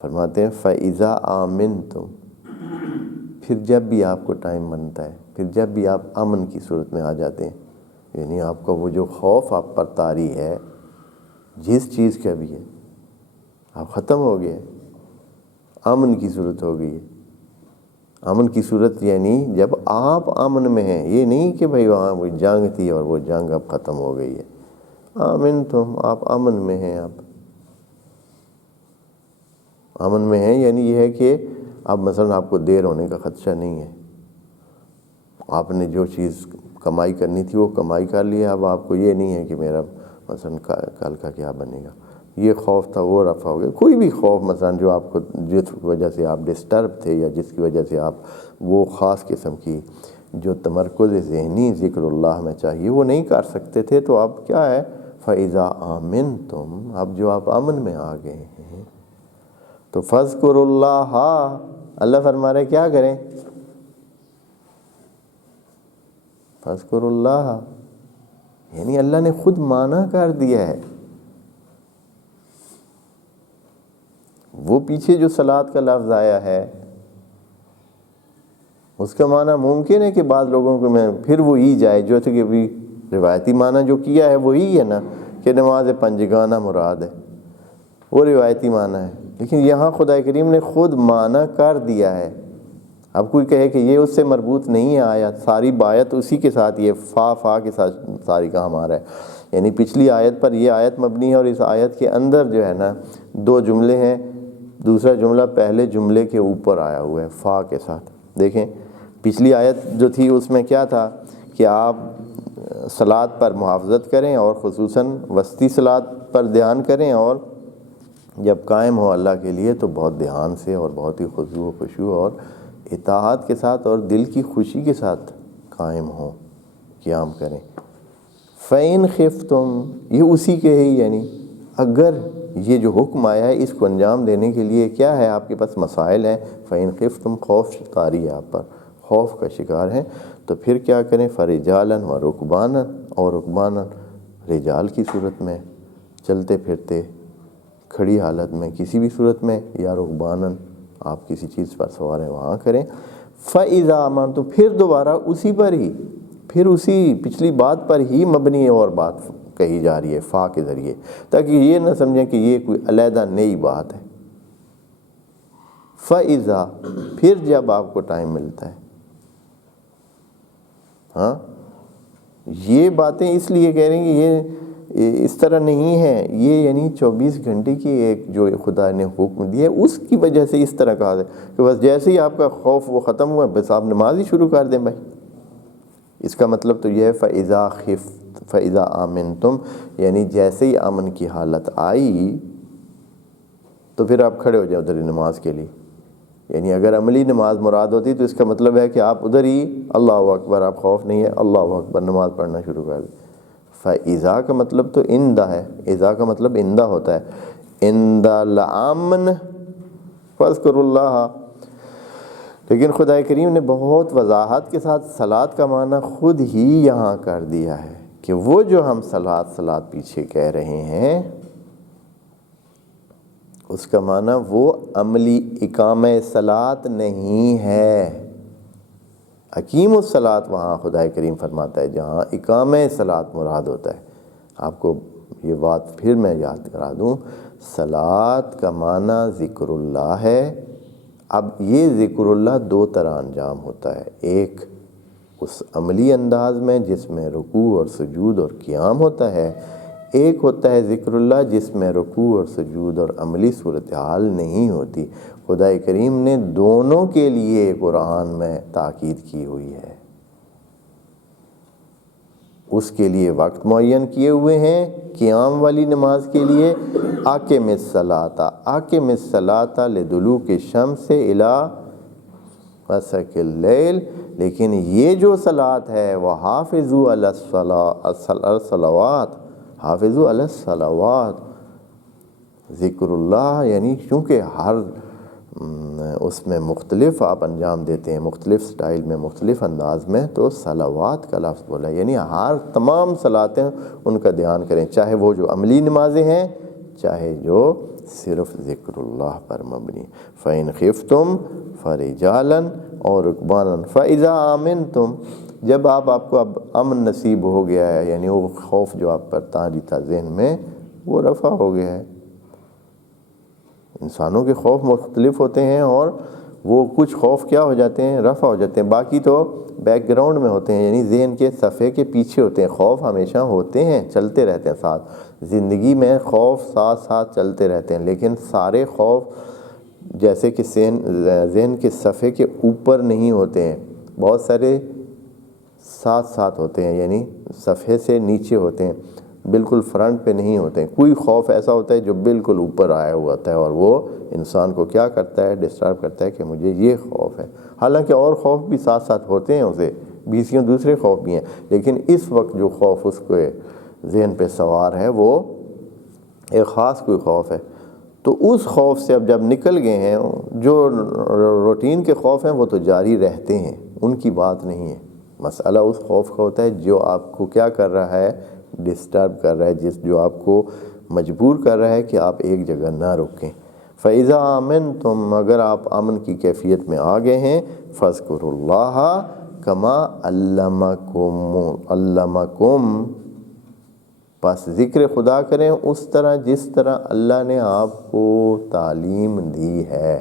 فرماتے ہیں فَإِذَا آمَنْتُمْ، پھر جب بھی آپ کو ٹائم بنتا ہے، پھر جب بھی آپ امن کی صورت میں آ جاتے ہیں، یعنی آپ کا وہ جو خوف آپ پر طاری ہے جس چیز کا بھی ہے، آپ ختم ہو گئے، امن کی صورت ہو گئی ہے۔ امن کی صورت یعنی جب آپ امن میں ہیں، یہ نہیں کہ بھئی وہاں وہ جنگ تھی اور وہ جنگ اب ختم ہو گئی ہے۔ آمن تم، آپ امن میں ہیں، آپ امن میں ہیں، یعنی یہ ہے کہ اب مثلا آپ کو دیر ہونے کا خدشہ نہیں ہے، آپ نے جو چیز کمائی کرنی تھی وہ کمائی کر لی ہے، اب آپ کو یہ نہیں ہے کہ میرا مثلا کل کا کیا بنے گا، یہ خوف تھا وہ رفع ہو گیا۔ کوئی بھی خوف مثلا جو آپ کو جس وجہ سے آپ ڈسٹرب تھے یا جس کی وجہ سے آپ وہ خاص قسم کی جو تمرکز ذہنی ذکر اللہ میں چاہیے وہ نہیں کر سکتے تھے، تو اب کیا ہے فَإِذَا آمَنْتُمْ، اب جو آپ امن میں آ گئے ہیں تو فَاذْكُرُوا اللَّهَ، اللہ فرما رہے کیا کریں، فَاذْكُرُوا اللَّهَ، یعنی اللہ نے خود معنی کر دیا ہے۔ وہ پیچھے جو صلاۃ کا لفظ آیا ہے اس کا معنی ممکن ہے کہ بعض لوگوں کو میں پھر وہی جائے جو تھے کہ بھی روایتی معنی جو کیا ہے وہی ہے نا کہ نماز پنجگانہ مراد ہے، وہ روایتی معنی ہے، لیکن یہاں خدا کریم نے خود معنی کر دیا ہے۔ اب کوئی کہے کہ یہ اس سے مربوط نہیں ہے آیت، ساری بایت اسی کے ساتھ، یہ فا کے ساتھ ساری کا ہمارا ہے، یعنی پچھلی آیت پر یہ آیت مبنی ہے اور اس آیت کے اندر جو ہے نا دو جملے ہیں، دوسرا جملہ پہلے جملے کے اوپر آیا ہوا ہے فا کے ساتھ۔ دیکھیں پچھلی آیت جو تھی اس میں کیا تھا کہ آپ صلاۃ پر محافظت کریں اور خصوصاً وسطی صلاۃ پر دھیان کریں، اور جب قائم ہو اللہ کے لیے تو بہت دھیان سے اور بہت ہی خضوع و خشوع اور اطاعت کے ساتھ اور دل کی خوشی کے ساتھ قائم ہو، قیام کریں۔ فَإِنْ خِفْتُمْ، یہ اسی کے ہی، یعنی اگر یہ جو حکم آیا ہے اس کو انجام دینے کے لیے کیا ہے آپ کے پاس مسائل ہیں، فَإِنْ خِفْتُمْ، خوف طاری ہے آپ پر، خوف کا شکار ہیں، تو پھر کیا کریں، فَرِجَالًا وَرُكْبَانًا، اور رکبانًا رجال کی صورت میں چلتے پھرتے کھڑی حالت میں کسی بھی صورت میں، یا رکبانًا آپ کسی چیز پر سوار ہیں وہاں کریں۔ فَإِذَا آمَنْتُمْ، پھر دوبارہ اسی پر ہی، پھر اسی پچھلی بات پر ہی مبنی ہے اور بات کہی جا رہی ہے فا کے ذریعے، تاکہ یہ نہ سمجھیں کہ یہ کوئی علیحدہ نئی بات ہے۔ فَإِذَا، پھر جب آپ کو ٹائم ملتا ہے، ہاں یہ باتیں اس لیے کہہ رہے ہیں کہ یہ اس طرح نہیں ہے، یہ یعنی 24 گھنٹے کی ایک جو خدا نے حکم دیا ہے اس کی وجہ سے اس طرح کہا ہے کہ بس جیسے ہی آپ کا خوف وہ ختم ہوا بس آپ نماز ہی شروع کر دیں بھائی۔ اس کا مطلب تو یہ ہے فَإِذَا خِفْتُمْ فَإِذَا آمَنْتُمْ، یعنی جیسے ہی امن کی حالت آئی تو پھر آپ کھڑے ہو جائیں ادھر نماز کے لیے، یعنی اگر عملی نماز مراد ہوتی تو اس کا مطلب ہے کہ آپ ادھر ہی اللہ اکبر، آپ خوف نہیں ہے اللہ اکبر نماز پڑھنا شروع کر دیں۔ فَإِذَا کا مطلب تو اندہ ہے، اذا کا مطلب اندہ ہوتا ہے، اندہ الامن فاذکروا اللہ، لیکن خدا کریم نے بہت وضاحت کے ساتھ صلاۃ کا معنی خود ہی یہاں کر دیا ہے کہ وہ جو ہم صلاۃ پیچھے کہہ رہے ہیں اس کا معنی وہ عملی اقامہ صلاۃ نہیں ہے۔ اقیم الصلاۃ وہاں خدا کریم فرماتا ہے جہاں اقامہ صلاۃ مراد ہوتا ہے۔ آپ کو یہ بات پھر میں یاد کرا دوں، صلاۃ کا معنی ذکر اللہ ہے۔ اب یہ ذکر اللہ دو طرح انجام ہوتا ہے، ایک اس عملی انداز میں جس میں رکوع اور سجود اور قیام ہوتا ہے، ایک ہوتا ہے ذکر اللہ جس میں رکوع اور سجود اور عملی صورتحال نہیں ہوتی۔ خدا کریم نے دونوں کے لیے قرآن میں تاکید کی ہوئی ہے، اس کے لیے وقت معین کیے ہوئے ہیں، قیام والی نماز کے لیے اقم الصلاۃ لدلوک الشمس الی غسق اللیل، لیکن یہ جو صلاۃ ہے وہ حافظوا علی الصلوات، حافظوا علی الصلوات، ذکر اللہ، یعنی چونکہ ہر اس میں مختلف آپ انجام دیتے ہیں، مختلف سٹائل میں مختلف انداز میں، تو صلوات کا لفظ بولا، یعنی ہر تمام صلاتیں ان کا دھیان کریں، چاہے وہ جو عملی نمازیں ہیں چاہے جو صرف ذکر اللہ پر مبنی. فَإِنْ خِفْتُمْ فَرِجَالًا اور رُكْبَانًا فَإِذَا آمِنْتُمْ جب آپ کو اب امن نصیب ہو گیا ہے، یعنی وہ خوف جو آپ پر طاری تھا ذہن میں وہ رفع ہو گیا ہے. انسانوں کے خوف مختلف ہوتے ہیں اور وہ کچھ خوف کیا ہو جاتے ہیں، رفع ہو جاتے ہیں، باقی تو بیک گراؤنڈ میں ہوتے ہیں، یعنی ذہن کے صفحے کے پیچھے ہوتے ہیں. خوف ہمیشہ ہوتے ہیں، چلتے رہتے ہیں ساتھ، زندگی میں خوف ساتھ ساتھ چلتے رہتے ہیں، لیکن سارے خوف جیسے کہ ذہن کے صفحے کے اوپر نہیں ہوتے ہیں، بہت سارے ساتھ ساتھ ہوتے ہیں، یعنی صفحے سے نیچے ہوتے ہیں، بالکل فرنٹ پہ نہیں ہوتے ہیں. کوئی خوف ایسا ہوتا ہے جو بالکل اوپر آیا ہوا ہوتا ہے اور وہ انسان کو کیا کرتا ہے، ڈسٹرب کرتا ہے کہ مجھے یہ خوف ہے. حالانکہ اور خوف بھی ساتھ ساتھ ہوتے ہیں، اسے 20 دوسرے خوف بھی ہیں، لیکن اس وقت جو خوف اس کے ذہن پہ سوار ہے وہ ایک خاص کوئی خوف ہے. تو اس خوف سے اب جب نکل گئے ہیں، جو روٹین کے خوف ہیں وہ تو جاری رہتے ہیں، ان کی بات نہیں ہے. مسئلہ اس خوف کا ہوتا ہے جو آپ کو کیا کر رہا ہے، ڈسٹرب کر رہا ہے، جو آپ کو مجبور کر رہا ہے کہ آپ ایک جگہ نہ رکیں. فَإِذَا آمَنْتُمْ اگر آپ امن کی کیفیت میں آ گئے ہیں، فَاذْكُرُوا اللَّهَ كَمَا عَلَّمَكُمْ پس ذکر خدا کریں اس طرح جس طرح اللہ نے آپ کو تعلیم دی ہے.